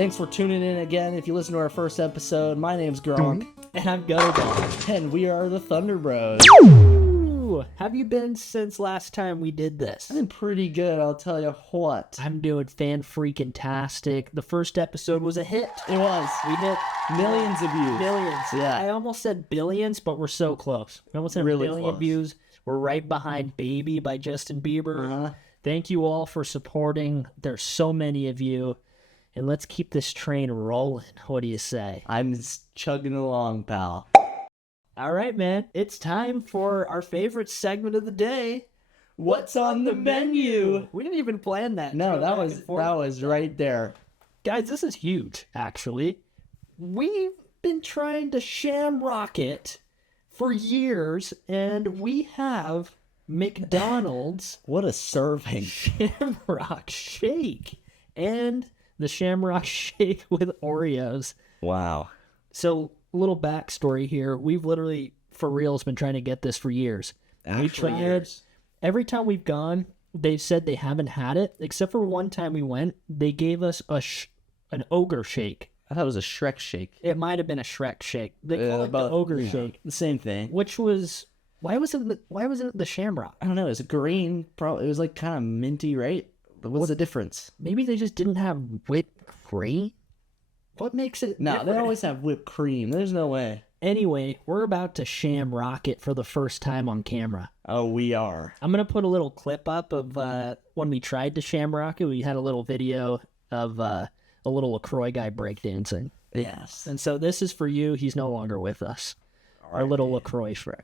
Thanks for tuning in again. If you listen to our first episode, my name's Gronk. And I'm Gutter. And we are the Thunder Bros. Ooh, have you been since last time we did this? I'm pretty good, I'll tell you what. I'm doing fan-freaking-tastic. The first episode was a hit. It was. We hit Millions of views. millions. Yeah. I almost said billions, but we're so close. We almost said Really a billion close. views. We're right behind Baby by Justin Bieber. Uh-huh. Thank you all for supporting. There's so many of you. And let's keep this train rolling. What do you say? I'm just chugging along, pal. All right, man. It's time for our favorite segment of the day. What's on the menu? We didn't even plan that. No, Go that back and forth. was right there. Guys, this is huge, actually. We've been trying to shamrock it for years, and we have McDonald's What a serving. Shamrock Shake and the Shamrock Shake with Oreos. Wow. So, little backstory here. We've literally, for reals, been trying to get this for years. We tried. Every time we've gone, they've said they haven't had it, except for one time we went. They gave us an ogre shake. I thought it was a Shrek shake. It might have been a Shrek shake. They call it the ogre shake, The same thing. which was why wasn't it the Shamrock? I don't know. It was green. Probably. It was like kind of minty, right? But what's the difference? Maybe they just didn't have whipped cream. What makes it? No, they different? always have whipped cream. There's no way. Anyway, we're about to shamrock it for the first time on camera. Oh, we are. I'm gonna put a little clip up of when we tried to shamrock it. We had a little video of a little LaCroix guy breakdancing. Yes. And so this is for you. He's no longer with us. Our little LaCroix friend.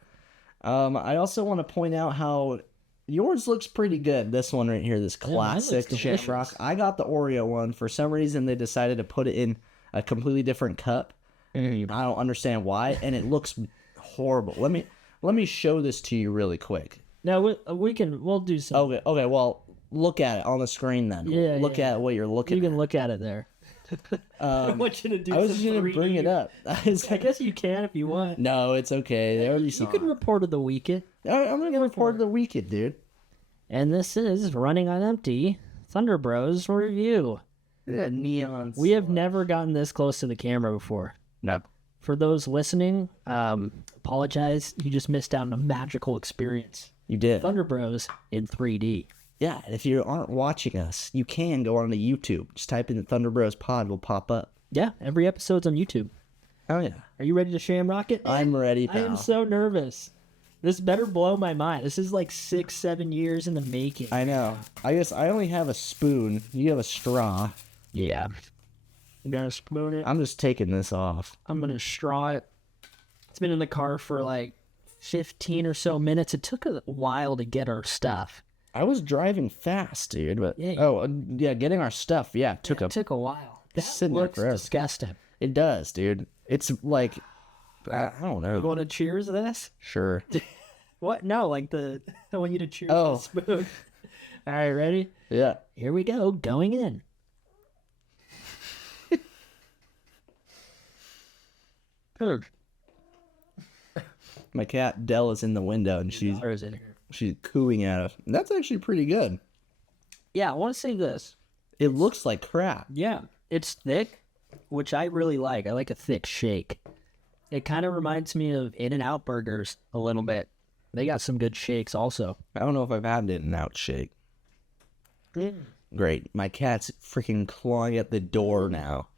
I also want to point out how yours looks pretty good. This one right here, this mine looks classic delicious. Shamrock. I got the Oreo one. For some reason, they decided to put it in a completely different cup. I don't understand why, and it looks horrible. Let me show this to you really quick. Now we'll do some. Okay. Well, look at it on the screen then. Yeah, Look at what you're looking You at. can look at it there. I want you to do. I was some just gonna bring 3D. it up. I guess you can if you want. No, it's okay. They already saw You can report of the weekend. I'm gonna report the weekend, dude. And this is Running on Empty, Thunder Bros review. Yeah, neon. We have never gotten this close to the camera before. No. For those listening, apologize. You just missed out on a magical experience. You did. Thunder Bros in 3D. Yeah, and if you aren't watching us, you can go on to YouTube. Just type in the Thunder Bros Pod, will pop up. Yeah, every episode's on YouTube. Oh yeah. Are you ready to shamrock it? I'm ready, I pal. am so nervous. This better blow my mind. This is like 6-7 years in the making. I know. I guess I only have a spoon. You have a straw. Yeah. I'm gonna spoon it. I'm just taking this off. I'm gonna straw it. It's been in the car for like 15 or so minutes. It took a while to get our stuff. I was driving fast, dude, but Yeah. getting our stuff, took It took a while. That sitting there looks forever. disgusting. It does, dude. It's like I don't know. You want to cheers this? Sure. What? No, like I want you to cheers Oh. the spoon. All right, ready? Yeah. Here we go. Going in. My cat Dell is in the window and she's Or is it here? cooing at us. That's actually pretty good. Yeah, I want to say this. It looks like crap. Yeah, it's thick, which I really like. I like a thick shake. It kind of reminds me of In-N-Out burgers a little bit. They got some good shakes also. I don't know if I've had an In-N-Out shake. Great. My cat's freaking clawing at the door now.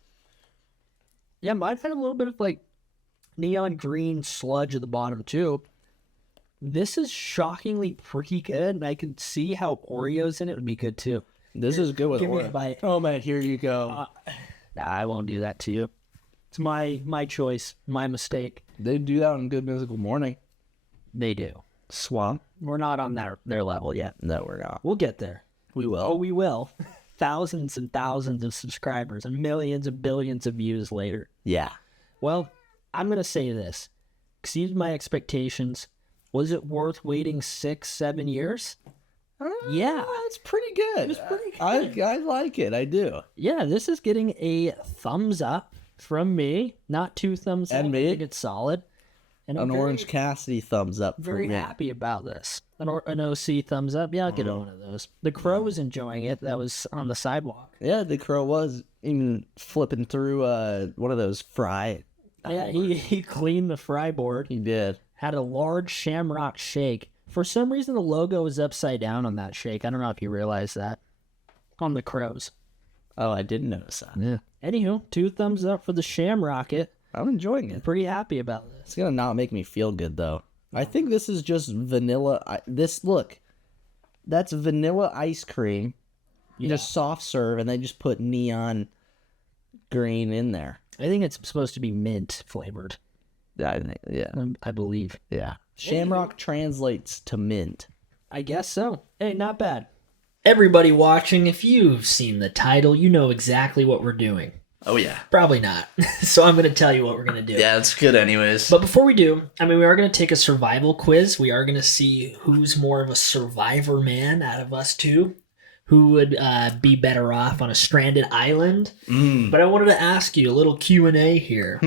Yeah, mine had a little bit of like neon green sludge at the bottom too. This is shockingly pretty good, and I can see how Oreos in it would be good too. This is good with Give me a Oreo. bite. Oh man, here you go. Nah, I won't do that to you. It's my choice, my mistake. They do that on Good Mythical Morning. They do. Swamp? We're not on their level yet. No, we're not. We'll get there. We will. Oh, we will. Thousands and thousands of subscribers and millions and billions of views later. Yeah. Well, I'm going to say this. Exceeded my expectations. Was it worth waiting 6-7 years? Yeah. It's pretty good. It's pretty good. I like it. I do. Yeah, this is getting a thumbs up from me. Not 2 thumbs up. And me. I think it's solid. And An Orange Cassidy thumbs up. Very happy about this. An OC thumbs up. Yeah, I'll get one of those. The Crow was enjoying it. That was on the sidewalk. Yeah, the Crow was even flipping through one of those fry. Yeah, he cleaned the fry board. He did. Had a large shamrock shake. For some reason, the logo was upside down on that shake. I don't know if you realize that. On the Crows. Oh, I didn't notice that. Yeah. Anywho, 2 thumbs up for the Shamrocket. I'm enjoying it. Pretty happy about this. It's gonna not make me feel good though. I think this is just vanilla. Look, that's vanilla ice cream, just soft serve, and they just put neon green in there. I think it's supposed to be mint flavored. Yeah, I believe. Yeah. Shamrock translates to mint. I guess so. Hey, not bad. Everybody watching, if you've seen the title, you know exactly what we're doing. Oh, yeah. Probably not. So I'm going to tell you what we're going to do. Yeah, it's good anyways. But before we do, we are going to take a survival quiz. We are going to see who's more of a survivor man out of us two. Who would be better off on a stranded island. But I wanted to ask you a little Q&A here.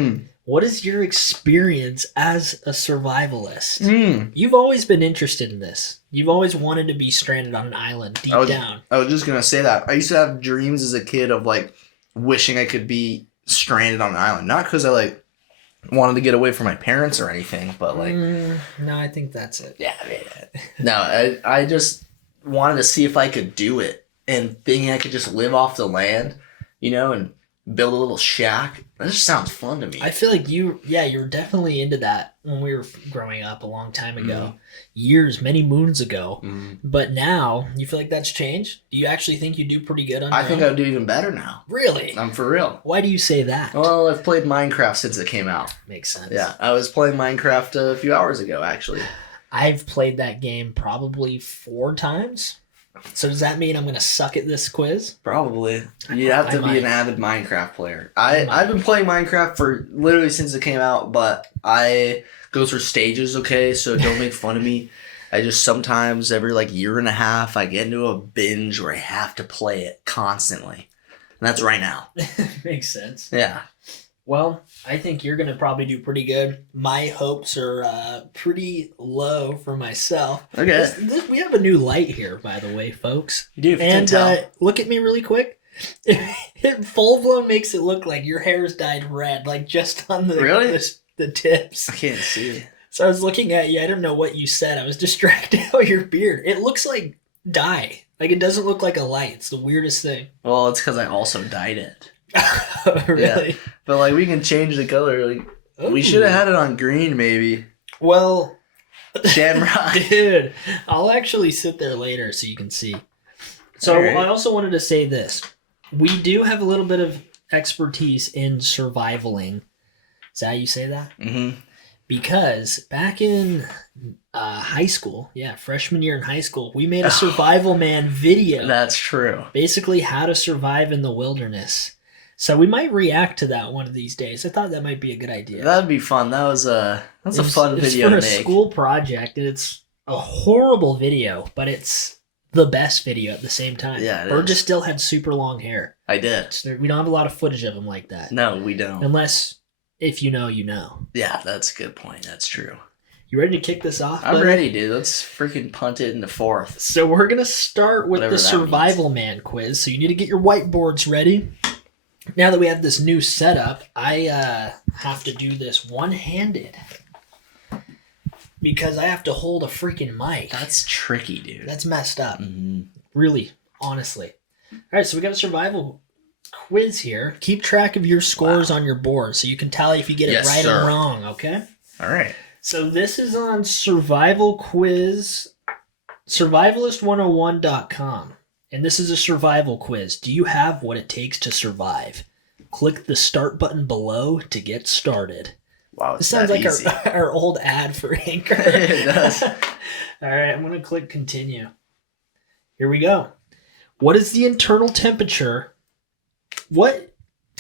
What is your experience as a survivalist? You've always been interested in this. You've always wanted to be stranded on an island deep down. I was just going to say that. I used to have dreams as a kid of, wishing I could be stranded on an island. Not because I, wanted to get away from my parents or anything, but, No, I think that's it. Yeah. No, I just wanted to see if I could do it. And thinking I could just live off the land, and build a little shack. That just sounds fun to me. I feel like you were definitely into that when we were growing up a long time ago. Many moons ago. But now, you feel like that's changed? Do you actually think you do pretty good on I think I would do even better now. Really? I'm for real. Why do you say that? Well, I've played Minecraft since it came out. Makes sense. Yeah, I was playing Minecraft a few hours ago, actually. I've played that game probably 4 times. So does that mean I'm going to suck at this quiz? Probably. You have to be an avid Minecraft player. I've been playing Minecraft for literally since it came out, but I go through stages, okay? So don't make fun of me. I just sometimes, every year and a half, I get into a binge where I have to play it constantly. And that's right now. Makes sense. Yeah. Well, I think you're going to probably do pretty good. My hopes are pretty low for myself. Okay. We have a new light here, by the way, folks. You do. And look at me really quick. It full blown makes it look like your hair's dyed red, just on the tips. I can't see it. So I was looking at you. I don't know what you said. I was distracted by your beard. It looks like dye. It doesn't look like a light. It's the weirdest thing. Well, it's because I also dyed it. Really? Yeah. But we can change the color. We should have had it on green, maybe. Well, Shamrock. Dude, I'll actually sit there later so you can see. So right. I also wanted to say this. We do have a little bit of expertise in survivaling. Is that how you say that? Mm-hmm. Because back in high school, freshman year in high school, we made a Survival Man video. That's true. Basically how to survive in the wilderness. So we might react to that one of these days. I thought that might be a good idea. That'd be fun. That's a fun video to make. It's for a school project, and it's a horrible video, but it's the best video at the same time. Yeah, Burgess still had super long hair. I did. We don't have a lot of footage of him like that. No, we don't. Unless, if you know, you know. Yeah, that's a good point. That's true. You ready to kick this off, I'm buddy? ready, dude. Let's freaking punt it into 4th. So we're going to start with Whatever the that Survival Man quiz. So you need to get your whiteboards ready. Now that we have this new setup, I have to do this one-handed. Because I have to hold a freaking mic. That's tricky, dude. That's messed up. Mm-hmm. Really, honestly. All right, so we got a survival quiz here. Keep track of your scores on your board so you can tally if you get it right or wrong, okay? All right. So this is on survival quiz, survivalist101.com. And this is a survival quiz. Do you have what it takes to survive? Click the start button below to get started. Wow, this sounds like our old ad for Anchor. It does. All right, I'm going to click continue. Here we go. What is the internal temperature? What?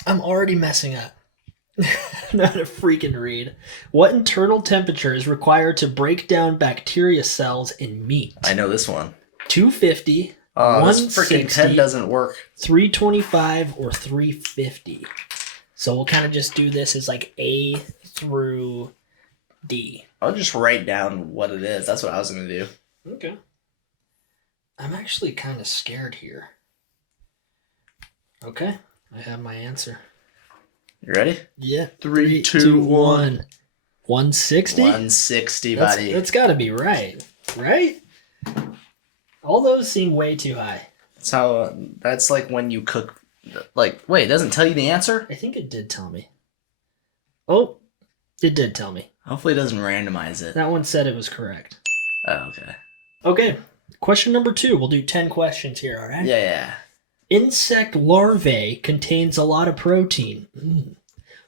I'm already messing up. Not a freaking read. What internal temperature is required to break down bacteria cells in meat? I know this one. 250, this freaking 160, pen doesn't work. 325, or 350. So we'll kind of just do this as A through D. I'll just write down what it is. That's what I was gonna do. Okay. I'm actually kind of scared here. Okay, I have my answer. You ready? Yeah. 3, 2, 1. 160? 160, buddy. That's got to be right. Right? All those seem way too high. That's like when you cook. Like, wait, it doesn't tell you the answer? I think it did tell me. Oh, it did tell me. Hopefully it doesn't randomize it. That one said it was correct. Oh, okay. Okay, question number 2. We'll do 10 questions here, all right? Yeah. Insect larvae contains a lot of protein.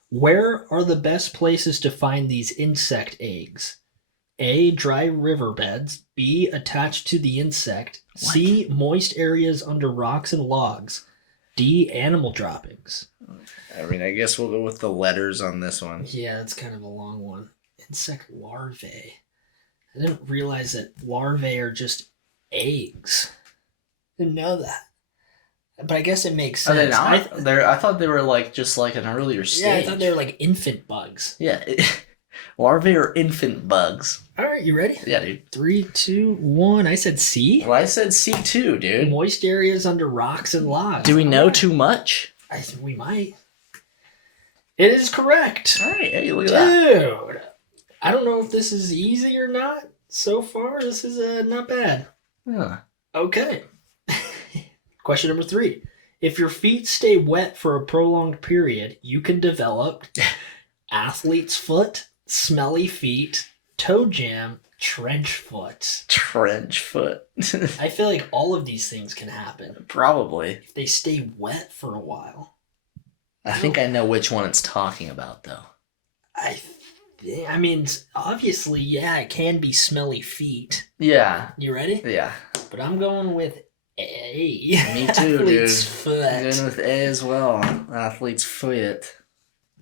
Where are the best places to find these insect eggs? A, dry riverbeds. B, attached to the insect. What? C, moist areas under rocks and logs. D, animal droppings. I mean, I guess we'll go with the letters on this one. Yeah, that's kind of a long one. Insect larvae. I didn't realize that larvae are just eggs. Didn't know that. But I guess it makes sense. Are they not? I thought they were like just like an earlier stage. Yeah, I thought they were like infant bugs. Yeah. Larvae are infant bugs. All right, you ready? Yeah, dude. 3, 2, 1. I said C. Well, I said C2, dude. Moist areas under rocks and logs. Do we know too much? I think we might. It is correct. All right, hey, look at that. Dude. I don't know if this is easy or not. So far, this is not bad. Huh. Okay. Question number 3. If your feet stay wet for a prolonged period, you can develop athlete's foot, smelly feet, toe jam, trench foot. Trench foot. I feel like all of these things can happen Probably. if they stay wet for a while. I think I know which one it's talking about, though. I mean, obviously, yeah, it can be smelly feet. Yeah. You ready? Yeah. But I'm going with A. Me too, Athlete's dude. foot. I'm going with A as well. Athlete's foot.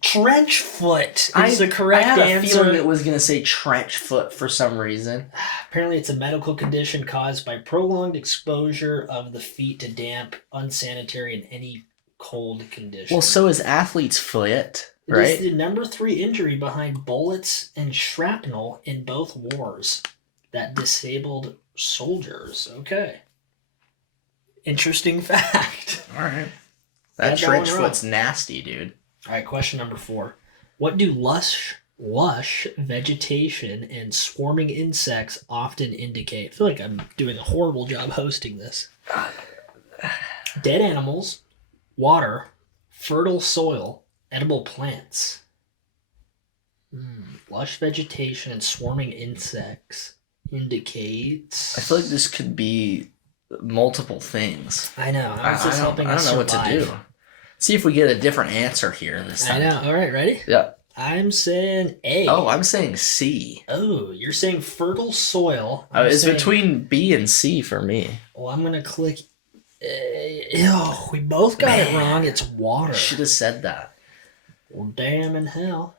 Trench foot is the correct I had a answer. feeling it was going to say trench foot for some reason. Apparently, it's a medical condition caused by prolonged exposure of the feet to damp, unsanitary, and any cold condition. Well, so is athlete's foot, It right? is the number 3 injury behind bullets and shrapnel in both wars that disabled soldiers. Okay. Interesting fact. All right. That trench foot's nasty, dude. All right, question number 4. What do lush vegetation and swarming insects often indicate? I feel like I'm doing a horrible job hosting this. Dead animals, water, fertile soil, edible plants. Lush vegetation and swarming insects indicates... I feel like this could be multiple things. I know. I was just helping I us don't know what to survive. do. See if we get a different answer here this time. I know. All right, ready? Yeah. I'm saying A. Oh, I'm saying C. Oh, you're saying fertile soil. It's between B and C for me. Well, I'm going to click... we both got it wrong. It's water. I should have said that. Well, damn in hell.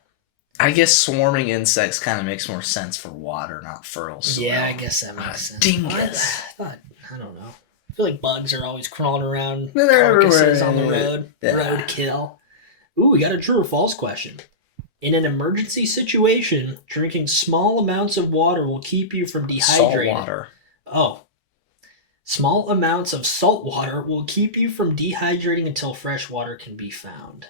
I guess swarming insects kind of makes more sense for water, not fertile soil. Yeah, I guess that makes sense. Dingus. I don't know. I feel like bugs are always crawling around They're carcasses on the everywhere. road. Yeah. Roadkill. Ooh, we got a true or false question. In an emergency situation, drinking small amounts of water will keep you from dehydrating. Salt water. Oh. Small amounts of salt water will keep you from dehydrating until fresh water can be found.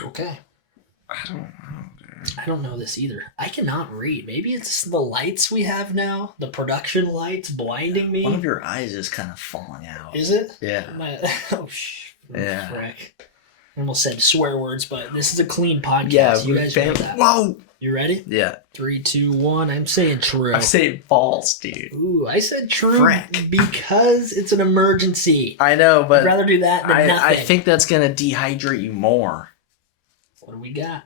Okay. I don't know this either. I cannot read. Maybe it's the lights we have now, the production lights blinding me. One of your eyes is kind of falling out. Is it? Yeah. Yeah. Frick. I almost said swear words, but this is a clean podcast. Yeah, you guys know that. Whoa! You ready? Yeah. 3, 2, 1. I'm saying true. I'm saying false, dude. Ooh, I said true Frick. because it's an emergency. I know, but I'd rather do that than nothing. I think that's going to dehydrate you more. What do we got?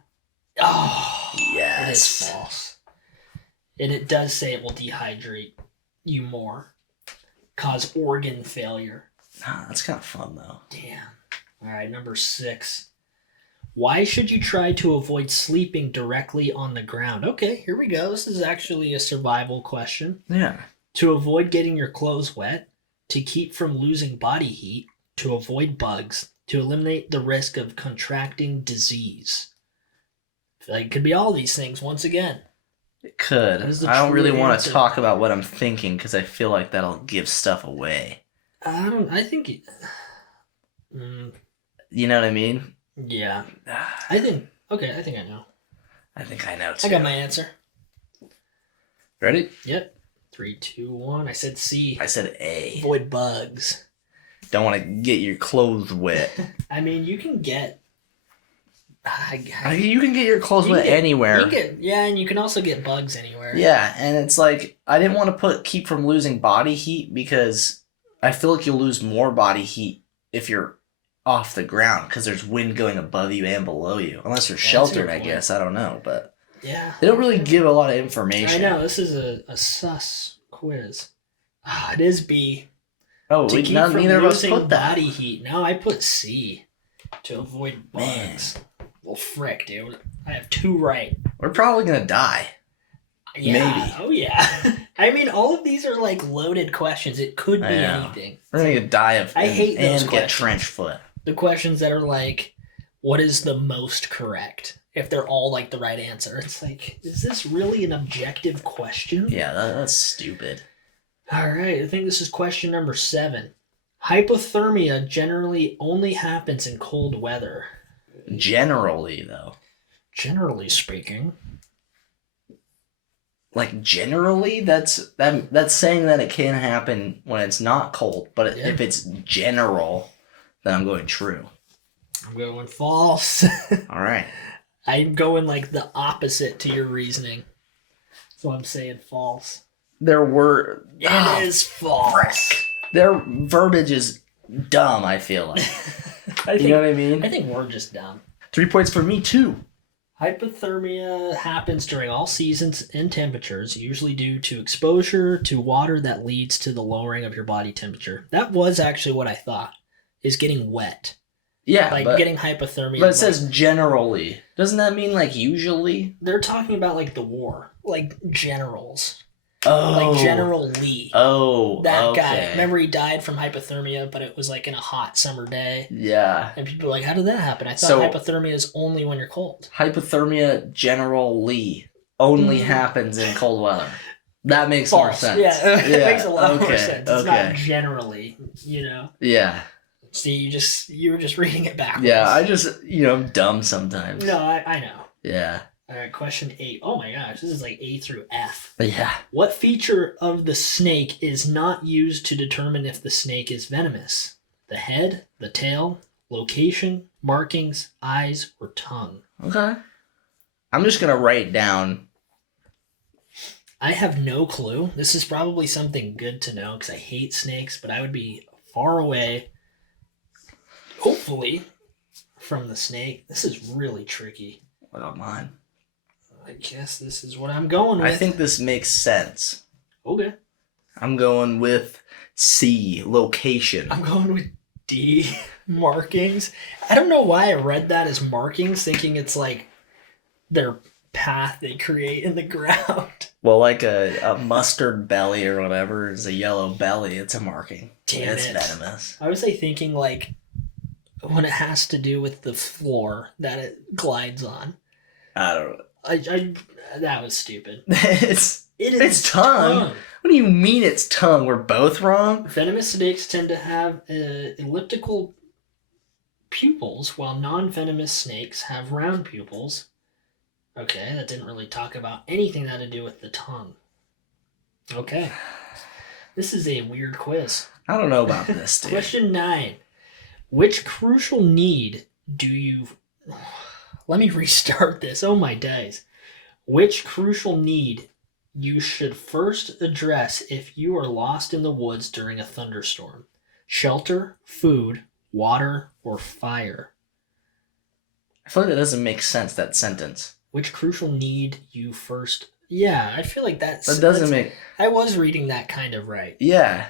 Oh, Yes. it is false. And it does say it will dehydrate you more, cause organ failure. That's kind of fun, though. Damn. All right, number 6. Why should you try to avoid sleeping directly on the ground? Okay, here we go. This is actually a survival question. Yeah. To avoid getting your clothes wet, to keep from losing body heat, to avoid bugs, to eliminate the risk of contracting disease. feel like it could be all these things once again. It could. That is the I don't true really want answer. to talk about what I'm thinking because I feel like that'll give stuff away. I think. You know what I mean? Yeah. I think I know. I think I know too. I got my answer. Ready? Yep. 3, 2, 1. I said C. I said A. Avoid bugs. Don't want to get your clothes wet. I mean, you can get. You can get your clothes wet anywhere. And you can also get bugs anywhere. Yeah, and it's like I didn't want to keep from losing body heat because I feel like you'll lose more body heat if you're off the ground because there's wind going above you and below you. Unless you're sheltered, I guess. I don't know, but yeah, they don't really give a lot of information. I know this is a sus quiz. It is B. Oh, neither of us put that. Body heat. No, I put C to avoid bugs. Man. Well, frick, dude. I have 2 right. We're probably gonna die. Yeah. Maybe. Oh, yeah. I mean, all of these are like loaded questions. It could be anything. We're gonna die of I hate those and questions. get trench foot. The questions that are like, what is the most correct? If they're all like the right answer. It's like, is this really an objective question? Yeah, that's stupid. All right. I think this is question number 7. Hypothermia generally only happens in cold weather. Generally, though. Generally speaking. Like generally, that's saying that it can happen when it's not cold. But if it's general, then I'm going true. I'm going false. All right. I'm going like the opposite to your reasoning. So I'm saying false. It is false. Frick. Their verbiage is dumb, I feel like. You know what I mean? I think we're just dumb. 3 points for me, too. Hypothermia happens during all seasons and temperatures, usually due to exposure to water that leads to the lowering of your body temperature. That was actually what I thought, is getting wet. Yeah, like getting hypothermia. But it says generally. Doesn't that mean like usually? They're talking about like the war, like generals. Oh. Like General Lee. Oh, that guy. Remember he died from hypothermia, but it was like in a hot summer day. Yeah. And people are like, how did that happen? I thought hypothermia is only when you're cold. Hypothermia General Lee only happens in cold weather. That makes False. more sense. Yeah, it makes a lot more sense. It's not generally, Yeah. See, you were just reading it backwards. Yeah, I'm dumb sometimes. No, I know. Yeah. All right, question 8. Oh my gosh, this is like A through F. Yeah. What feature of the snake is not used to determine if the snake is venomous? The head, the tail, location, markings, eyes, or tongue? Okay. I'm just going to write down. I have no clue. This is probably something good to know because I hate snakes, but I would be far away, hopefully, from the snake. This is really tricky. What about mine? I guess this is what I'm going with. I think this makes sense. Okay. I'm going with C, location. I'm going with D, markings. I don't know why I read that as markings, thinking it's like their path they create in the ground. Well, like a mustard belly or whatever is a yellow belly. It's a marking. Damn it's it. venomous. I was thinking like when it has to do with the floor that it glides on. I don't know. That was stupid. It's tongue. What do you mean it's tongue? We're both wrong? Venomous snakes tend to have elliptical pupils, while non-venomous snakes have round pupils. Okay, that didn't really talk about anything that had to do with the tongue. Okay. This is a weird quiz. I don't know about this, dude. Question 9. Which crucial need do you... Let me restart this. Oh my days. Which crucial need you should first address if you are lost in the woods during a thunderstorm? Shelter, food, water, or fire? I feel like that doesn't make sense, that sentence. Which crucial need you first... Yeah, I feel like that doesn't make... I was reading that kind of right. Yeah.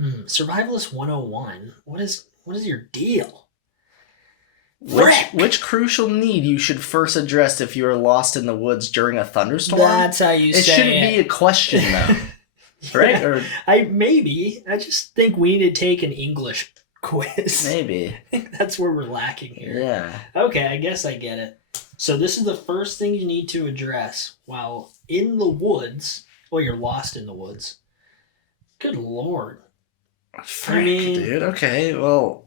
Survivalist 101. What is your deal? Which crucial need you should first address if you are lost in the woods during a thunderstorm? That's how you say it. It shouldn't be a question, though. Right? Or I just think we need to take an English quiz. Maybe. I think that's where we're lacking here. Yeah. Okay, I guess I get it. So this is the first thing you need to address while in the woods. Well, you're lost in the woods. Good Lord. Frick, dude. Okay, well,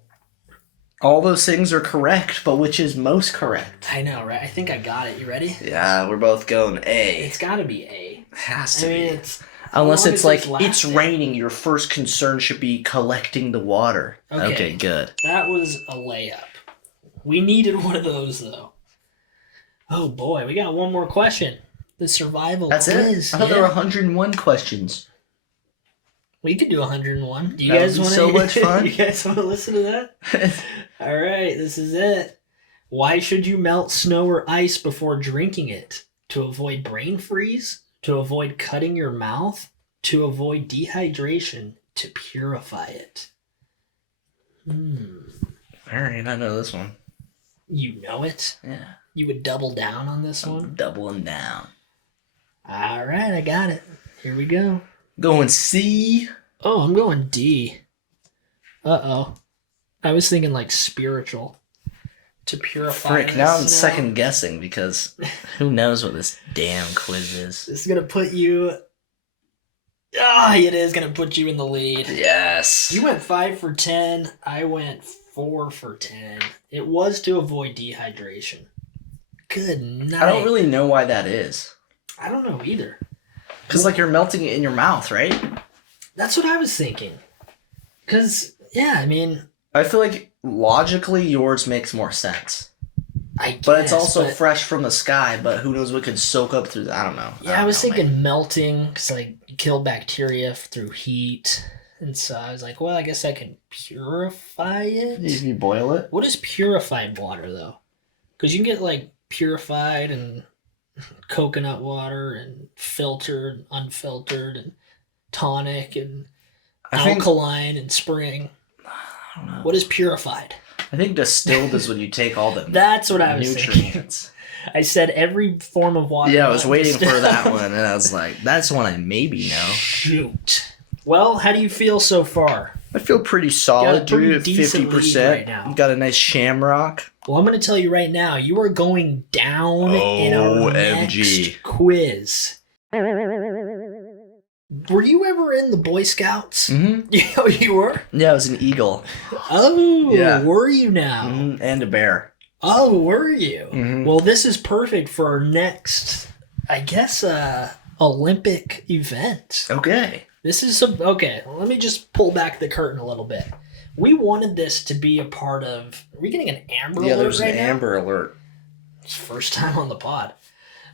all those things are correct, but which is most correct? I know, right? I think I got it. You ready? Yeah, we're both going A. It's got to be A. It has to be. It's... Unless it's like, lasting? it's raining, your first concern should be collecting the water. Okay, good. That was a layup. We needed one of those, though. Oh, boy. We got one more question. The survival That's quiz. it? I thought there were 101 questions. We could do 101. Do you That guys would be want so much fun. You guys want to listen to that? All right, this is it. Why should you melt snow or ice before drinking it? To avoid brain freeze? To avoid cutting your mouth? To avoid dehydration? To purify it? All right, I know this one. You know it? Yeah. You would double down on this I'm one? doubling down. All right, I got it. Here we go. Going C. Oh, I'm going D. Uh-oh. I was thinking like spiritual. To purify. Frick, now I'm snow. second guessing because who knows what this damn quiz is. This is going to put you... Ah, it is going to put you in the lead. Yes. You went 5 for 10. I went 4 for 10. It was to avoid dehydration. Good night. I don't really know why that is. I don't know either. Because, like, you're melting it in your mouth, right? That's what I was thinking. Because, yeah, I mean... I feel like logically yours makes more sense. I guess, But it's also fresh from the sky, but who knows what could soak up through I don't know. Yeah, I was thinking melting, because, like, you kill bacteria through heat. And so I was like, well, I guess I can purify it. If you boil it? What is purified water, though? Because you can get, like, purified and coconut water and filtered, unfiltered, and tonic and alkaline and spring. I don't know. What is purified? I think distilled is when you take all the That's what I was thinking. nutrients. I said every form of water. Yeah, I was waiting for that one, and I was like, that's one I maybe know. Shoot. Well, how do you feel so far? I feel pretty solid, Got a pretty dude. decent 50%. lead right now. Got a nice shamrock. Well, I'm going to tell you right now, you are going down in our next quiz. Were you ever in the Boy Scouts? Mm-hmm. Oh, you were? Yeah, I was an eagle. Oh, Yeah. Were you now? Mm-hmm. And a bear. Oh, were you? Mm-hmm. Well, this is perfect for our next, I guess, Olympic event. Okay. This is okay, let me just pull back the curtain a little bit. We wanted this to be a part of... Are we getting an Amber Yeah, Alert there's right an now? Amber Alert. It's first time on the pod.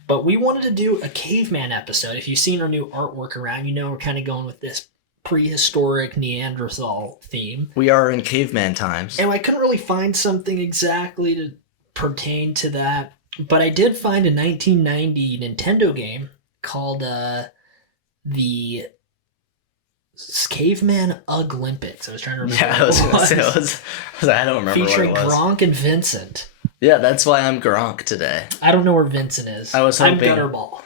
But we wanted to do a caveman episode. If you've seen our new artwork around, you know we're kind of going with this prehistoric Neanderthal theme. We are in caveman times. And I couldn't really find something exactly to pertain to that. But I did find a 1990 Nintendo game called the Caveman Ugh-lympics. I was trying to remember. Yeah, I was going to say, I don't remember featuring what it was. Gronk and Vincent. Yeah, that's why I'm Gronk today. I don't know where Vincent is. I was hoping. I'm Gutterball.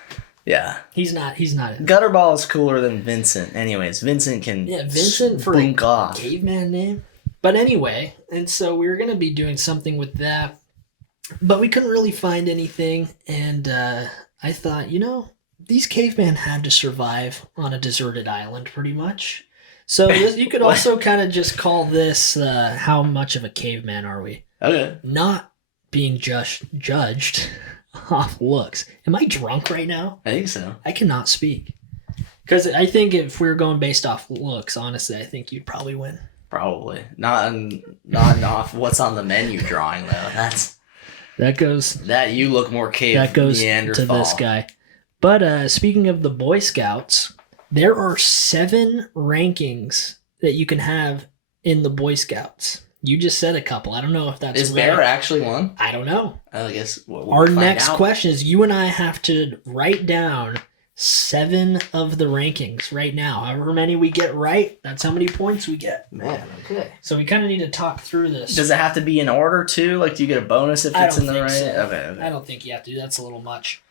Yeah. He's not. Gutterball is cooler than Vincent. Anyways, Vincent can Vincent for spunk off. Caveman name. But anyway, and so we were going to be doing something with that, but we couldn't really find anything, and I thought, these cavemen had to survive on a deserted island pretty much. So you could also kind of just call this, how much of a caveman are we? Okay. Not being judged off looks. Am I drunk right now? I think so. I cannot speak. Because I think if we were going based off looks, honestly, I think you'd probably win. Probably. Not off what's on the menu drawing, though. That you look more that goes Neanderthal. to this guy. But speaking of the Boy Scouts, there are 7 rankings that you can have in the Boy Scouts. You just said a couple. I don't know if that's Is right. Bear actually one? I don't know. I guess we'll Our find next out. question is you and I have to write down 7 of the rankings right now. However many we get right, that's how many points we get. Man, okay. So we kind of need to talk through this. Does it have to be in order too? Like, do you get a bonus if I it's don't in the think right? so. Okay. I don't think you have to. That's a little much.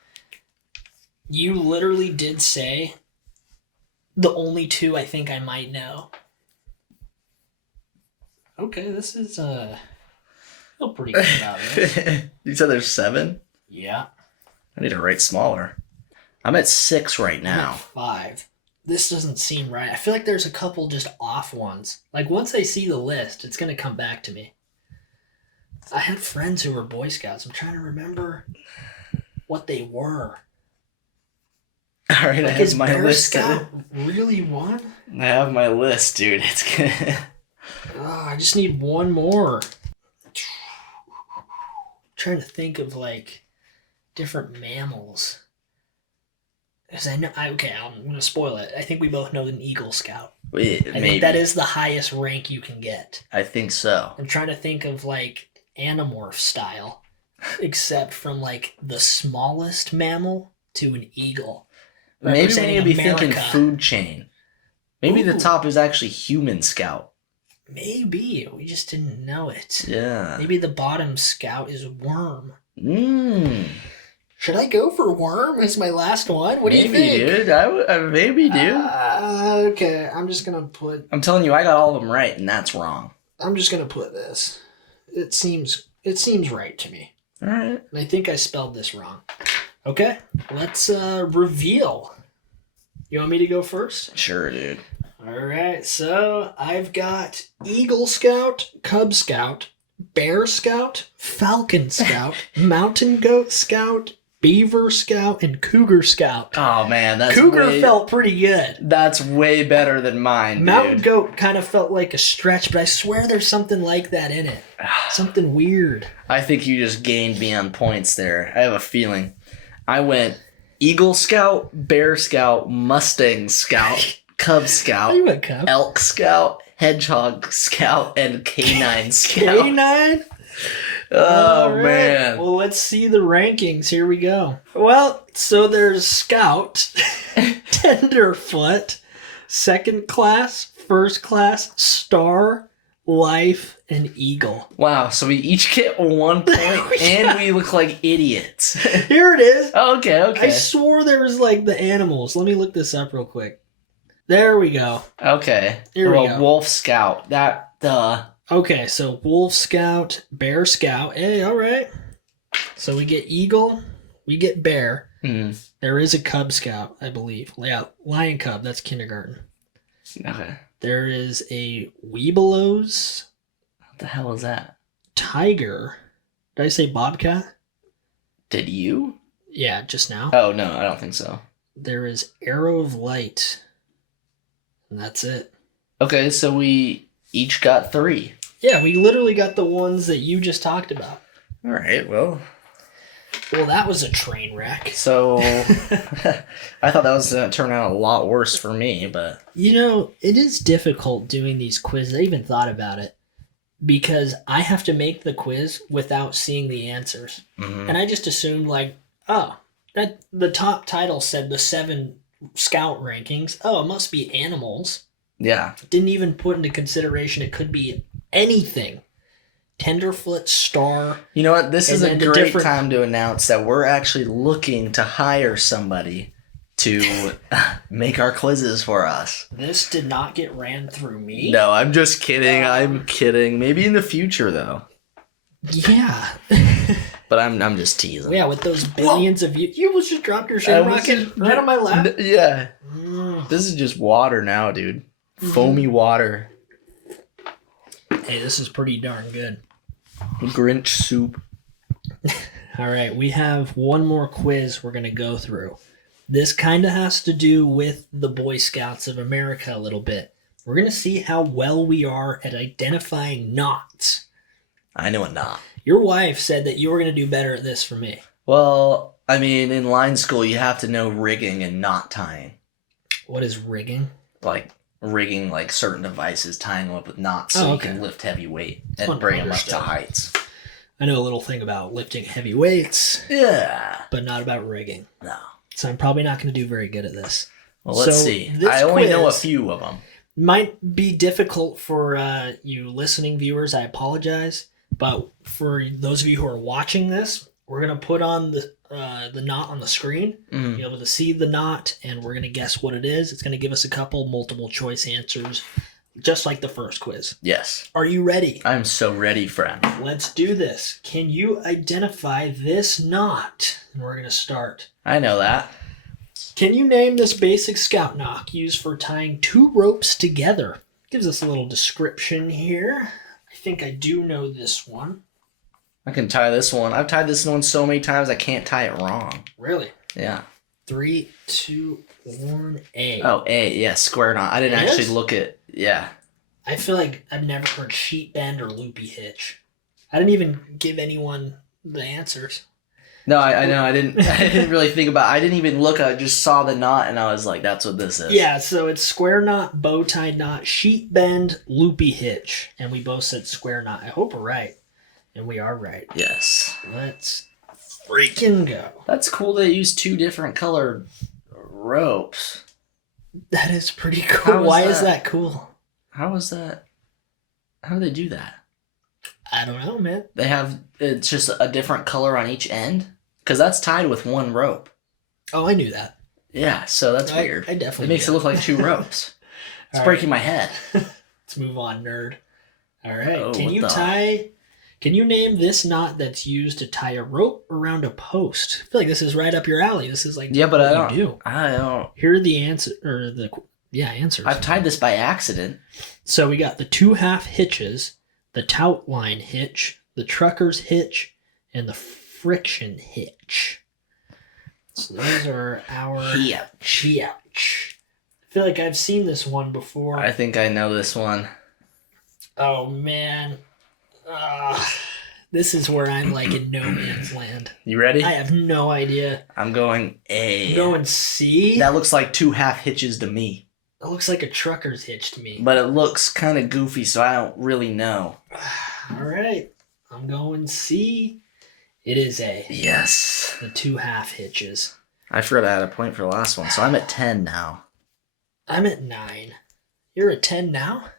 You literally did say the only 2 I think I might know. Okay, this is feel pretty good about it. You said there's 7? Yeah. I need to write smaller. I'm at 6 right I'm now. at 5. This doesn't seem right. I feel like there's a couple just off ones. Like, once I see the list, it's going to come back to me. I had friends who were Boy Scouts. I'm trying to remember what they were. All right, Like, I is have my Bear list. Scout really one? I have my list, dude. It's good. I just need one more. Trying to think of like different mammals. Because I know, I'm gonna spoil it. I think we both know an Eagle Scout. I think that is the highest rank you can get. I think so. I'm trying to think of like Animorph style, except from like the smallest mammal to an eagle. Maybe we need to be thinking America. food chain. Maybe the Ooh. top is actually Human Scout. Maybe we just didn't know it. Yeah. Maybe the bottom Scout is Worm. Mmm. Should I go for Worm as my last one? What do you Maybe, think? dude. Maybe, dude. Okay, I'm just gonna put. I'm telling you, I got all of them right, and that's wrong. I'm just gonna put this. It seems right to me. All right. And I think I spelled this wrong. Okay, let's reveal. You want me to go first? Sure, dude. All right, so I've got Eagle Scout, Cub Scout, Bear Scout, Falcon Scout, Mountain Goat Scout, Beaver Scout, and Cougar Scout. Oh man, that's Cougar felt pretty good. That's way better than mine, Mountain dude. Goat kind of felt like a stretch, but I swear there's something like that in it. Something weird. I think you just gained me on points there. I have a feeling. I went Eagle Scout, Bear Scout, Mustang Scout, Cub Scout, You went Cub. Elk Scout, Hedgehog Scout, and Canine Scout. K9? Oh, All right. man. Well, let's see the rankings. Here we go. Well, so there's Scout, Tenderfoot, Second Class, First Class, Star, Life, and Eagle. Wow, so we each get 1 point, and we look like idiots. Here it is. Oh, okay. I swore there was like the animals. Let me look this up real quick. There we go. Okay. Here we go. Wolf Scout. Okay, so Wolf Scout, Bear Scout. Hey, all right. So we get Eagle, we get Bear. Hmm. There is a Cub Scout, I believe. Yeah, Lion Cub, that's kindergarten. Okay. There is a Weebelows, What the hell is that? Tiger. Did I say Bobcat? Did you? Yeah, just now. Oh, no, I don't think so. There is Arrow of Light. And that's it. Okay, so we each got 3. Yeah, we literally got the ones that you just talked about. All right, well. Well, that was a train wreck. So, I thought that was going to turn out a lot worse for me, but. You know, it is difficult doing these quizzes. I even thought about it. Because I have to make the quiz without seeing the answers. Mhm. And I just assumed, like, oh, that the top title said the 7 Scout rankings. Oh, it must be animals. Yeah. Didn't even put into consideration it could be anything. Tenderfoot, Star. You know what? This is a great different- time to announce that we're actually looking to hire somebody to make our quizzes for us. This did not get ran through me. No, I'm just kidding. I'm kidding. Maybe in the future, though. Yeah. But I'm just teasing. Yeah, with those billions of views. You almost just dropped your I shit was rocket just- right on my lap. Yeah. Mm. This is just water now, dude. Foamy water. Hey, this is pretty darn good. Grinch soup. All right, we have one more quiz we're going to go through. This kind of has to do with the Boy Scouts of America a little bit. We're going to see how well we are at identifying knots. I know a knot. Your wife said that you were going to do better at this for me. Well, I mean, in line school, you have to know rigging and knot tying. What is rigging? Like, rigging, like, certain devices, tying them up with knots so Oh, you okay. can lift heavy weight and bring them up to Understood. heights. I know a little thing about lifting heavy weights, Yeah. but not about rigging. No. So I'm probably not going to do very good at this. Well, let's So, see. this I only know a quiz- few of them. Might be difficult for you listening viewers. I apologize. But for those of you who are watching this, we're going to put on the knot on the screen. Mhm. Be able to see the knot, and we're going to guess what it is. It's going to give us a couple multiple choice answers. just like the first quiz. Yes. Are you ready? I'm so ready, friend. Let's do this. Can you identify this knot? And we're going to start. I know that. Can you name this basic scout knock used for tying two ropes together? Gives us a little description here. I think I do know this one. I can tie this one. I've tied this one so many times I can't tie it wrong. Really? Yeah. 3, 2, 1, A. Oh, A. Yeah, square knot. I didn't actually look at... Yeah. I feel like I've never heard sheet bend or loopy hitch. I didn't even give anyone the answers. No, I know. I didn't really think about it. I didn't even look. I just saw the knot and I was like, that's what this is. Yeah, so it's square knot, bow tie knot, sheet bend, loopy hitch. And we both said square knot. I hope we're right. And we are right. Yes. Let's freaking go. That's cool they use 2 different colored ropes. That is pretty cool. Why is that cool? How is that? How do they do that? I don't know, man. They have, it's just a different color on each end? Because that's tied with 1 rope. Oh, I knew that. Yeah, so that's weird. I definitely It makes it look like 2 ropes. It's breaking my head. Let's move on, nerd. All right. Oh, Can you name this knot that's used to tie a rope around a post? I feel like this is right up your alley. This is like yeah, but what you do. I don't. Here are the answers. I've tied this by accident. So we got the 2-half hitches, the tout line hitch, the trucker's hitch, and the friction hitch. So those are our Hitch. I feel like I've seen this one before. I think I know this one. Oh man. This is where I'm like in no man's land. You ready? I have no idea. I'm going A. I'm going C. That looks like 2 half hitches to me. It looks like a trucker's hitch to me. But it looks kind of goofy, so I don't really know. All right. I'm going C. It is A. Yes. The 2-half hitches. I forgot I had a point for the last one, so I'm at 10 now. I'm at 9. You're at 10 now?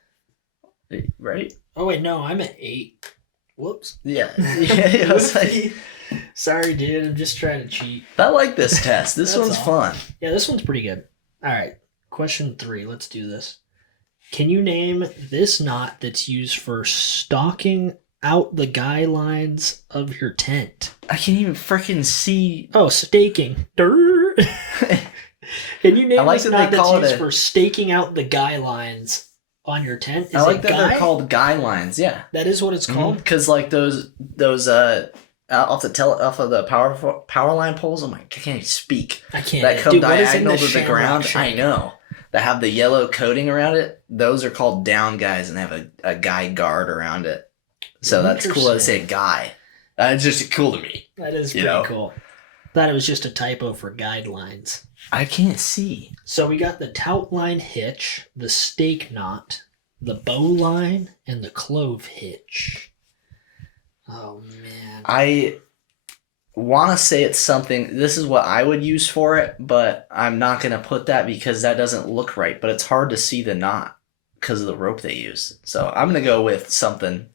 Right? Oh, wait, no, I'm at 8. Whoops. Yeah. Yeah, I was like, sorry, dude. I'm just trying to cheat. I like this test. This one's fun. Yeah, this one's pretty good. All right. Question 3. Let's do this. Can you name this knot that's used for stalking out the guy lines of your tent? I can't even freaking see. Oh, staking. Durr. Can you name this knot that's used for staking out the guy lines on your tent? I like that they're called guy lines. Yeah, that is what it's called. Because like those off the power line poles. I'm like, I can't even speak. I can't. That come diagonal to the ground. I know. That have the yellow coating around it. Those are called down guys, and they have a guy guard around it. So that's cool to say guy. It's just cool to me. That is pretty cool. Thought it was just a typo for guidelines. I can't see. So we got the tout line hitch, the stake knot, the bow line, and the clove hitch. Oh, man. I want to say it's something. This is what I would use for it, but I'm not going to put that because that doesn't look right. But it's hard to see the knot because of the rope they use. So I'm going to go with something.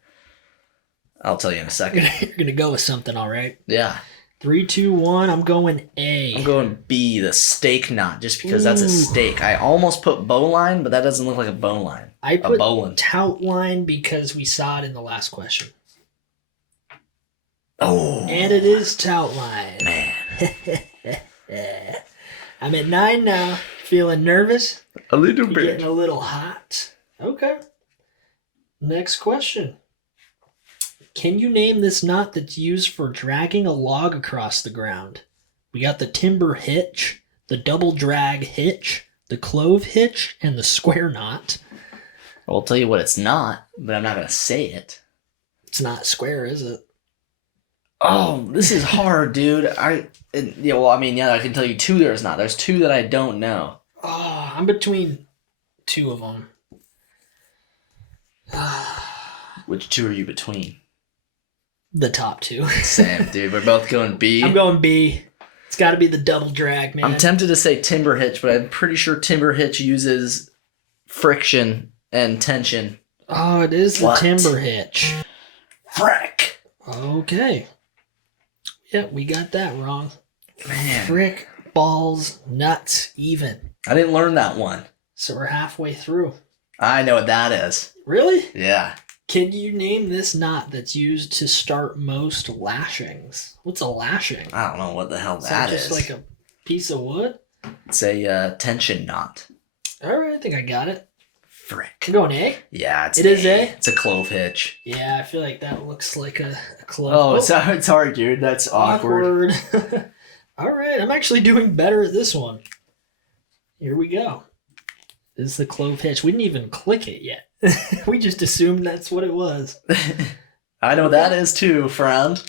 I'll tell you in a second. You're going to go with something, all right? Yeah. 3, 2, 1. I'm going A. I'm going B, the stake knot, just because that's a stake. I almost put bow line, but that doesn't look like a bow line. I put tout line because we saw it in the last question. Oh. And it is tout line. Man. I'm at 9 now. Feeling nervous? A little bit. Getting a little hot. Okay. Next question. Can you name this knot that's used for dragging a log across the ground? We got the timber hitch, the double drag hitch, the clove hitch, and the square knot. I'll tell you what it's not, but I'm not going to say it. It's not square, is it? Oh, this is hard, dude. I can tell you 2 there's not. There's 2 that I don't know. Oh, I'm between 2 of them. Which 2 are you between? The top 2. Same, dude. We're both going B. I'm going B. It's got to be the double drag, man. I'm tempted to say timber hitch, but I'm pretty sure timber hitch uses friction and tension. Oh, it is the timber hitch. Frick. Okay. Yeah, we got that wrong. Man. Frick, balls, nuts, even. I didn't learn that one. So we're halfway through. I know what that is. Really? Yeah. Can you name this knot that's used to start most lashings? What's a lashing? I don't know what the hell Is that that just is. like a piece of wood? It's a tension knot. All right, I think I got it. Frick. I'm going A. Yeah, It is A? It's a clove hitch. Yeah, I feel like that looks like a clove. Oh, it's hard, dude. That's awkward. All right, I'm actually doing better at this one. Here we go. This is the clove hitch. We didn't even click it yet. We just assumed that's what it was. I know that is too, friend.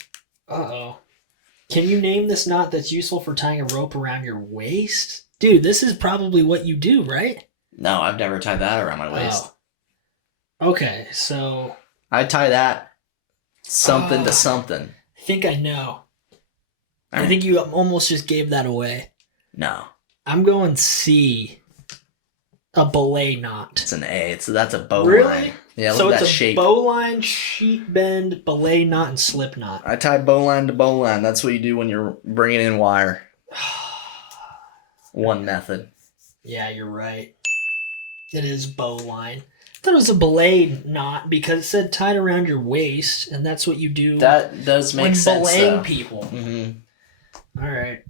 Uh-oh. Can you name this knot that's useful for tying a rope around your waist? Dude, this is probably what you do, right? No, I've never tied that around my waist. Oh. Okay, so... I tie that something to something. I think I know. I think you almost just gave that away. No. I'm going C. A belay knot. It's an A. That's a bow Really? line. Yeah, look so at it's that a shape. bowline, sheet bend, belay knot, and slip knot. I tie bowline to bowline. That's what you do when you're bringing in wire. One method. Yeah, you're right. It is bowline. I thought it was a belay knot because it said tied around your waist, and that's what you do. That does make sense. When belaying people. Mm-hmm. All right.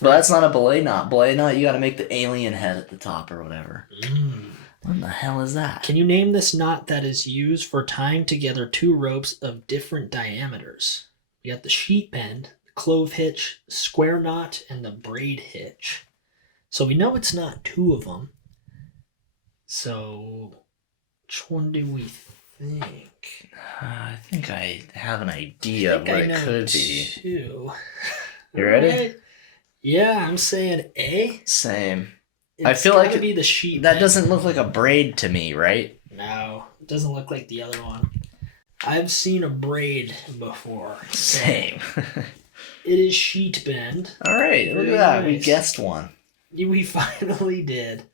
But that's not a belay knot. Belay knot, you got to make the alien head at the top or whatever. What the hell is that? Can you name this knot that is used for tying together two ropes of different diameters? You got the sheet bend, the clove hitch, square knot, and the braid hitch. So we know it's not two of them. So which one do we think? I think I have an idea of what it could be. Two. You ready? Right. Yeah, I'm saying A. Same. It's I feel like be the sheet that bend. doesn't look like a braid to me, right? No, it doesn't look like the other one. I've seen a braid before. Same. It is sheet bend. All right, look Very at that. We nice. guessed one. We finally did.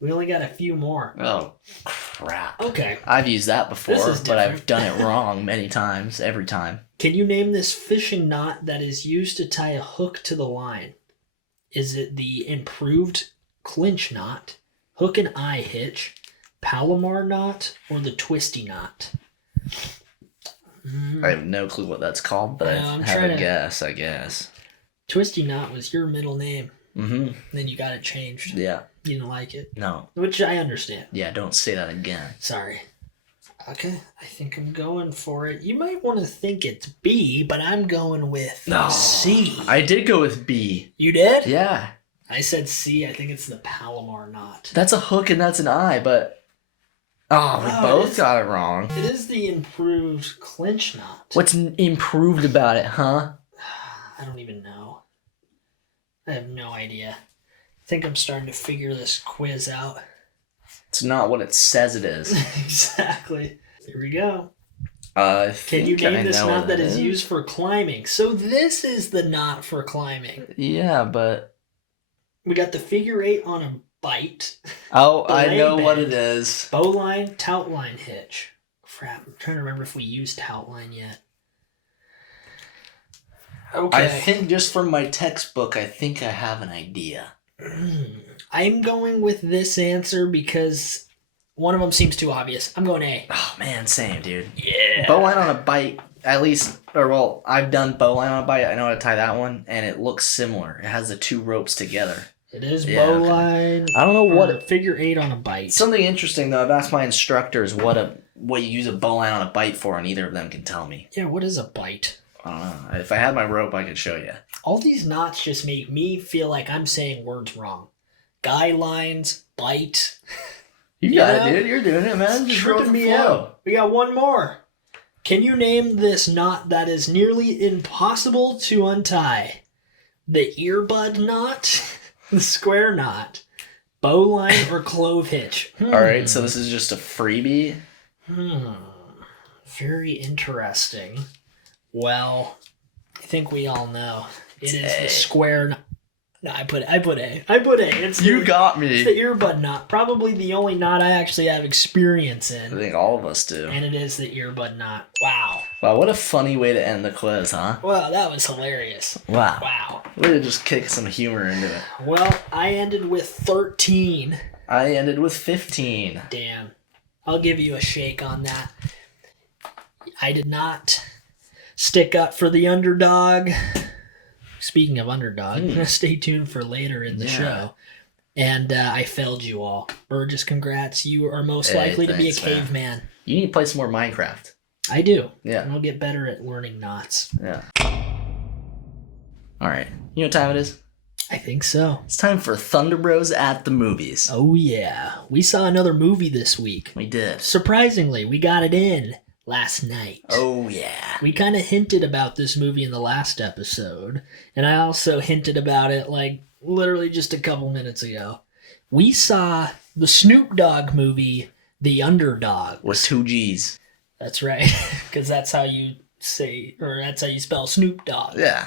We only got a few more. Oh, crap. Okay. I've used that before, is but I've different. done it wrong many times, every time. Can you name this fishing knot that is used to tie a hook to the line? Is it the improved clinch knot, hook and eye hitch, Palomar knot, or the twisty knot? I have no clue what that's called, but Yeah, I I'm have trying a to- guess, I guess. Twisty knot was your middle name. Mm-hmm. Then you got it changed. Yeah. You didn't like it. No. Which I understand. Yeah, don't say that again. Sorry. Okay, I think I'm going for it. You might want to think it's B, but I'm going with C. I did go with B. You did? Yeah. I said C. I think it's the Palomar knot. That's a hook and that's an eye, but... Oh, we Oh, both got it wrong. It is the improved clinch knot. What's improved about it, huh? I don't even know. I have no idea. I think I'm starting to figure this quiz out. It's not what it says it is. Exactly. Here we go. I Can you think I name this know knot what that it is used for climbing? So this is the knot for climbing. Yeah, but... We got the figure 8 on a bite. Oh, I Belay know what bend. it is. Bowline, tout line hitch. Crap, I'm trying to remember if we used tout line yet. Okay. I think just from my textbook, I think I have an idea. I'm going with this answer because one of them seems too obvious. I'm going A. Oh, man, same, dude. Yeah. Bowline on a bite, at least, or well, I've done bowline on a bite. I know how to tie that one, and it looks similar. It has the two ropes together. It is Yeah, okay. bowline. I don't know what or figure 8 on a bite. Something interesting though. I've asked my instructors what you use a bowline on a bite for, and neither of them can tell me. Yeah, what is a bite? I don't know. If I had my rope, I could show you. All these knots just make me feel like I'm saying words wrong. Guy lines, bite. You got it, dude. You're doing it, man. Just roll Tripping the me flow. out. We got one more. Can you name this knot that is nearly impossible to untie? The earbud knot, the square knot, bowline, or clove hitch? All right, so this is just a freebie. Very interesting. Well, I think we all know. It is the square knot. No, I put A. It's You the, got It's me. the earbud knot. Probably the only knot I actually have experience I in. think all of us do. And it is the earbud knot. Wow. Wow, what a funny way to end the quiz, huh? Well, that was hilarious. Wow. Wow. Way to just kick some humor into it. Well, I ended with 13. I ended with 15. Damn. I'll give you a shake on that. I did not stick up for the underdog. Speaking of underdog, stay tuned for later in the show. And I failed you all. Burgess, congrats. You are most likely to be a caveman. Man. You need to play some more Minecraft. I do. Yeah. And I'll get better at learning knots. Yeah. All right. You know what time it is? I think so. It's time for Thunder Bros at the movies. Oh, yeah. We saw another movie this week. We did. Surprisingly, we got it in last night. Oh, yeah. We kind of hinted about this movie in the last episode, and I also hinted about it like literally just a couple minutes ago. We saw the Snoop Dogg movie, The Underdog. With 2 G's. That's right, because that's how you say, or that's how you spell Snoop Dogg. Yeah.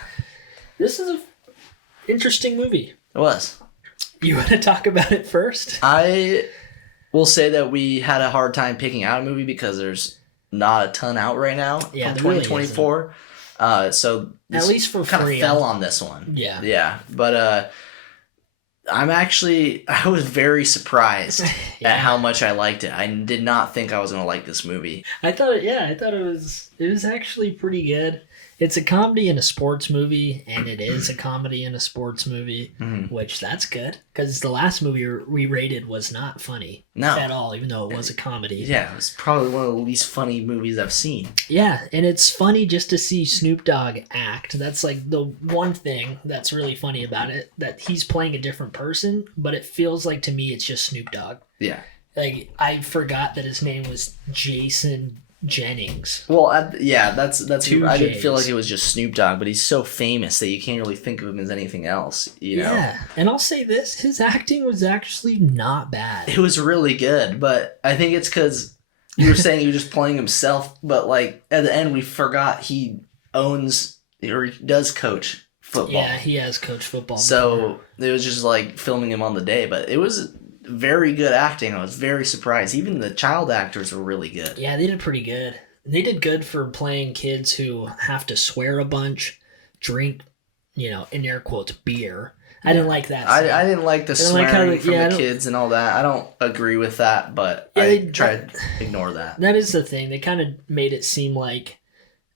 This is an interesting movie. It was. You want to talk about it first? I will say that we had a hard time picking out a movie because there's not a ton out right now from 2024. Really so this at least for kind free, of fell on this one. Yeah. Yeah. But I was very surprised at how much I liked it. I did not think I was going to like this movie. I thought it was actually pretty good. It's a comedy and a sports movie, and it is a comedy and a sports movie, which that's good, because the last movie we rated was not funny at all, even though it was a comedy. Yeah, it was probably one of the least funny movies I've seen. Yeah, and it's funny just to see Snoop Dogg act. That's like the one thing that's really funny about it, that he's playing a different person, but it feels like to me it's just Snoop Dogg. Yeah. Like, I forgot that his name was Jason Jennings. Well, that's I didn't feel like J's. it was just Snoop Dogg, but he's so famous that you can't really think of him as anything else, you know? Yeah, and I'll say this, his acting was actually not bad. It was really good, but I think it's because you were saying he was just playing himself, but like at the end we forgot he owns or he does coach football. Yeah, he has coached football So before. it was just like filming him on the day, but it was very good acting. I was very surprised. Even the child actors were really good. Yeah, they did pretty good. They did good for playing kids who have to swear a bunch, drink, in air quotes, beer. I didn't like that. I didn't like the swearing from the the kids and all that. I don't agree with that, but I tried to ignore that. That is the thing. They kind of made it seem like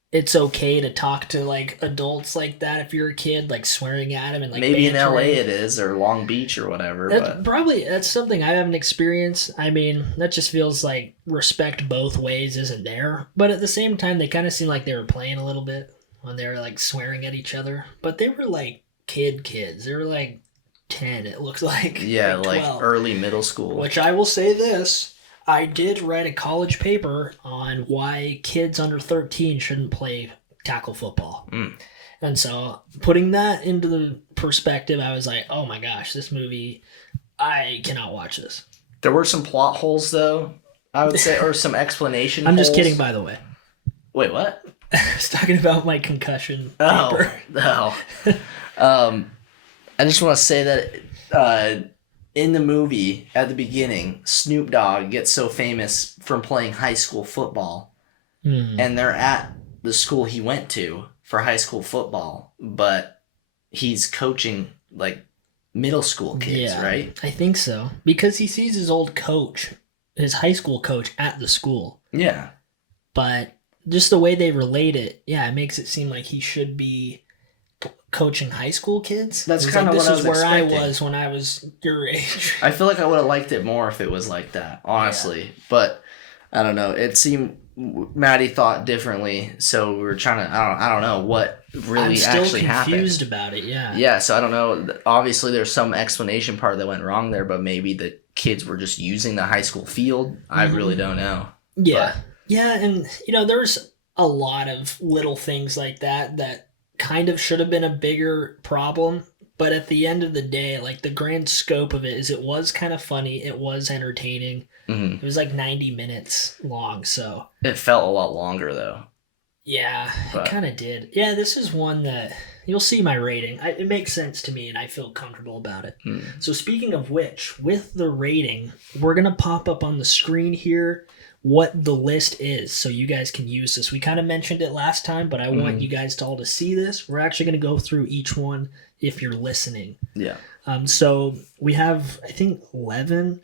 it's okay to talk to like adults like that if you're a kid, like swearing at them and like maybe bantering. in LA it is, or Long Beach or whatever. That's something I haven't experienced. I mean, that just feels like respect both ways isn't there. But at the same time, they kind of seem like they were playing a little bit when they were like swearing at each other. But they were like kids. They were like 10. It looks like like early middle school. Which I will say this. I did write a college paper on why kids under 13 shouldn't play tackle football. And so putting that into the perspective, I was like, oh my gosh, this movie, I cannot watch this. There were some plot holes, though, I would say, or some explanation I'm holes. just kidding, by the way. Wait, what? I was talking about my concussion paper. Oh. I just want to say that in the movie, at the beginning, Snoop Dogg gets so famous from playing high school football, and they're at the school he went to for high school football, but he's coaching, like, middle school kids, right? I think so. Because he sees his old coach, his high school coach, at the school. Yeah. But just the way they relate it, it makes it seem like he should be coaching high school kids. That's kind of what I was expecting. This is where I was when I was your age. I feel like I would have liked it more if it was like that, honestly. Yeah. But I don't know. It seemed Maddie thought differently, so we were trying to. I don't know what really actually happened. I'm still confused about it. Yeah. Yeah. So I don't know. Obviously, there's some explanation part that went wrong there, but maybe the kids were just using the high school field. I really don't know. Yeah. But. Yeah, and there's a lot of little things like that kind of should have been a bigger problem, but at the end of the day, like, the grand scope of it is it was kind of funny, it was entertaining. It was like 90 minutes long, so it felt a lot longer though. Yeah, it kind of did. Yeah, this is one that you'll see my rating. It makes sense to me and I feel comfortable about it. So speaking of which, with the rating, we're gonna pop up on the screen here what the list is, so you guys can use this. We kind of mentioned it last time, but I want you guys to all to see this. We're actually going to go through each one if you're listening. Yeah. So we have, I think, 11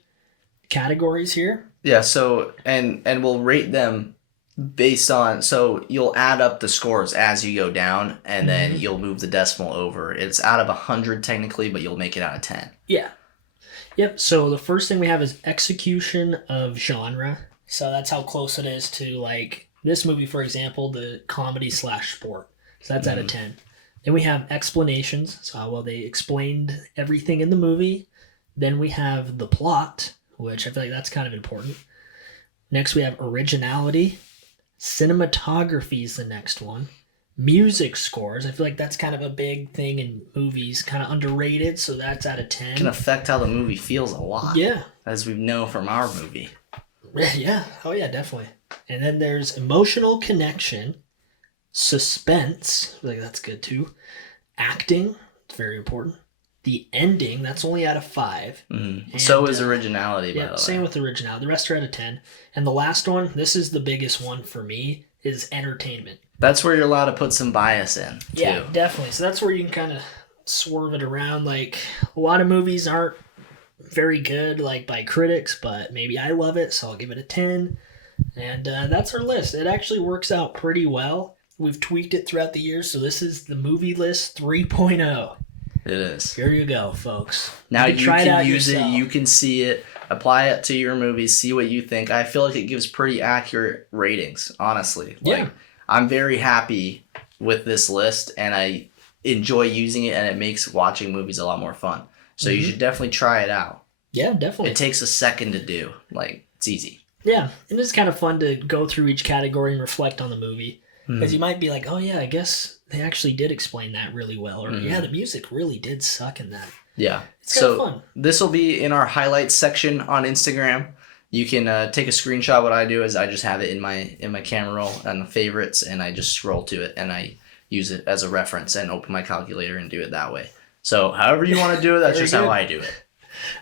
categories here. Yeah, so and we'll rate them based on, so you'll add up the scores as you go down, and then you'll move the decimal over. It's out of 100 technically, but you'll make it out of 10. Yeah. Yep. So the first thing we have is execution of genre. So that's how close it is to, like, this movie, for example, the comedy / sport. So that's out of 10. Then we have explanations. So how well they explained everything in the movie. Then we have the plot, which I feel like that's kind of important. Next we have originality. Cinematography is the next one. Music scores. I feel like that's kind of a big thing in movies, kind of underrated, so that's out of 10. Can affect how the movie feels a lot. Yeah. As we know from our movie. Yeah. Oh, yeah, definitely. And then there's emotional connection, suspense. I feel like that's good too. Acting. It's very important. The ending. That's only out of 5. Mm-hmm. So is originality, by the way. Same with originality. The rest are out of 10. And the last one, this is the biggest one for me, is entertainment. That's where you're allowed to put some bias in, too. Yeah, definitely. So that's where you can kind of swerve it around. Like, a lot of movies aren't very good, like, by critics, but maybe I love it, so I'll give it a 10. And that's our list. It actually works out pretty well. We've tweaked it throughout the years, so this is the movie list 3.0. It is. Here you go, folks. Now you can use yourself. it, you can see it, apply it to your movies, see what you think. I feel like it gives pretty accurate ratings, honestly. Yeah. I'm very happy with this list, and I enjoy using it, and it makes watching movies a lot more fun. So you should definitely try it out. Yeah, definitely. It takes a second to do. Like, it's easy. Yeah, and it's kind of fun to go through each category and reflect on the movie. Because you might be like, oh yeah, I guess they actually did explain that really well. Or yeah, the music really did suck in that. Yeah. It's kind of fun. This will be in our highlights section on Instagram. You can take a screenshot. What I do is I just have it in my camera roll and the favorites, and I just scroll to it and I use it as a reference and open my calculator and do it that way. So however you want to do it, that's just how I do it.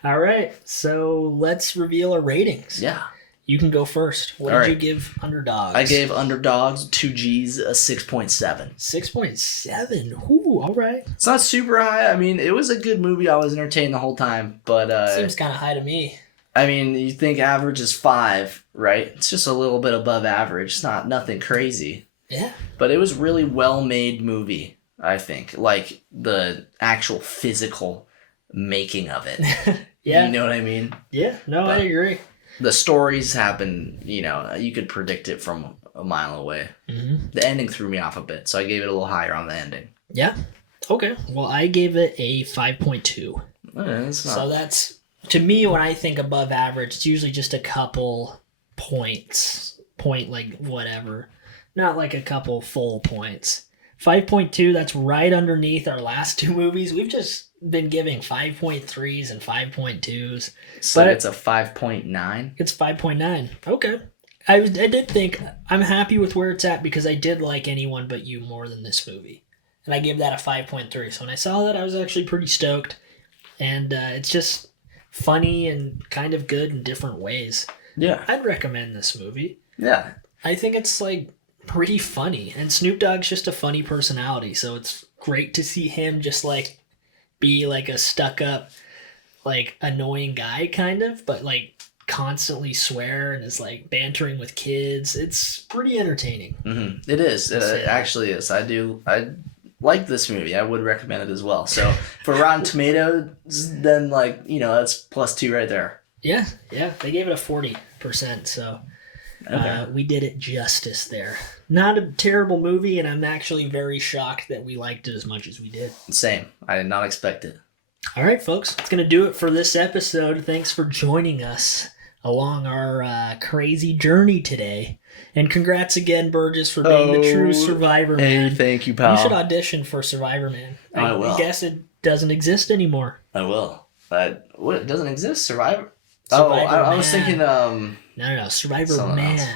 All right, so let's reveal our ratings. Yeah. You can go first. What did you give Underdogs? I gave Underdogs 2 Gs a 6.7. 6.7. Ooh, all right. It's not super high. I mean, it was a good movie. I was entertained the whole time, but seems kind of high to me. I mean, you think average is 5, right? It's just a little bit above average. It's nothing crazy. Yeah. But it was really well-made movie, I think. Like, the actual physical making of it. Yeah. You know what I mean? Yeah. No, I agree. The stories happen, you could predict it from a mile away. Mm-hmm. The ending threw me off a bit, so I gave it a little higher on the ending. Yeah. Okay. Well, I gave it a 5.2. So that's, to me, when I think above average, it's usually just a couple points. Like whatever. Not like a couple full points. 5.2, that's right underneath our last 2 movies. We've just been giving 5.3s and 5.2s. So it's a 5.9? It's 5.9. Okay. I did think, I'm happy with where it's at because I did like Anyone But You more than this movie. And I gave that a 5.3. So when I saw that, I was actually pretty stoked. And it's just funny and kind of good in different ways. Yeah. I'd recommend this movie. Yeah. I think it's like pretty funny. And Snoop Dogg's just a funny personality. So it's great to see him just like be like a stuck-up, like, annoying guy, kind of, but, like, constantly swear and is, like, bantering with kids. It's pretty entertaining. Mm-hmm. It is. It actually is. I like this movie. I would recommend it as well. So, for Rotten Tomatoes, then, like, that's +2 right there. Yeah. They gave it a 40%, so okay. We did it justice there. Not a terrible movie, and I'm actually very shocked that we liked it as much as we did. Same. I did not expect it. All right, folks. That's going to do it for this episode. Thanks for joining us along our crazy journey today. And congrats again, Burgess, for being the true Survivor Man. Hey, thank you, pal. You should audition for Survivor Man. I will. I guess it doesn't exist anymore. I will. But what? It doesn't exist? Survivor I was thinking No, Survivor Man. Else.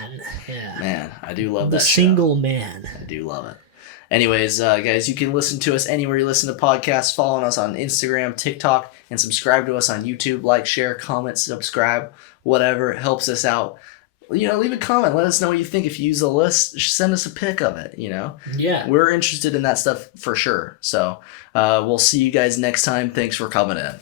Yeah. Man, I do love that The single man. I do love it. Anyways, guys, you can listen to us anywhere you listen to podcasts. Follow us on Instagram, TikTok, and subscribe to us on YouTube. Like, share, comment, subscribe, whatever. It helps us out. Leave a comment. Let us know what you think. If you use the list, send us a pic of it, Yeah. We're interested in that stuff for sure. So we'll see you guys next time. Thanks for coming in.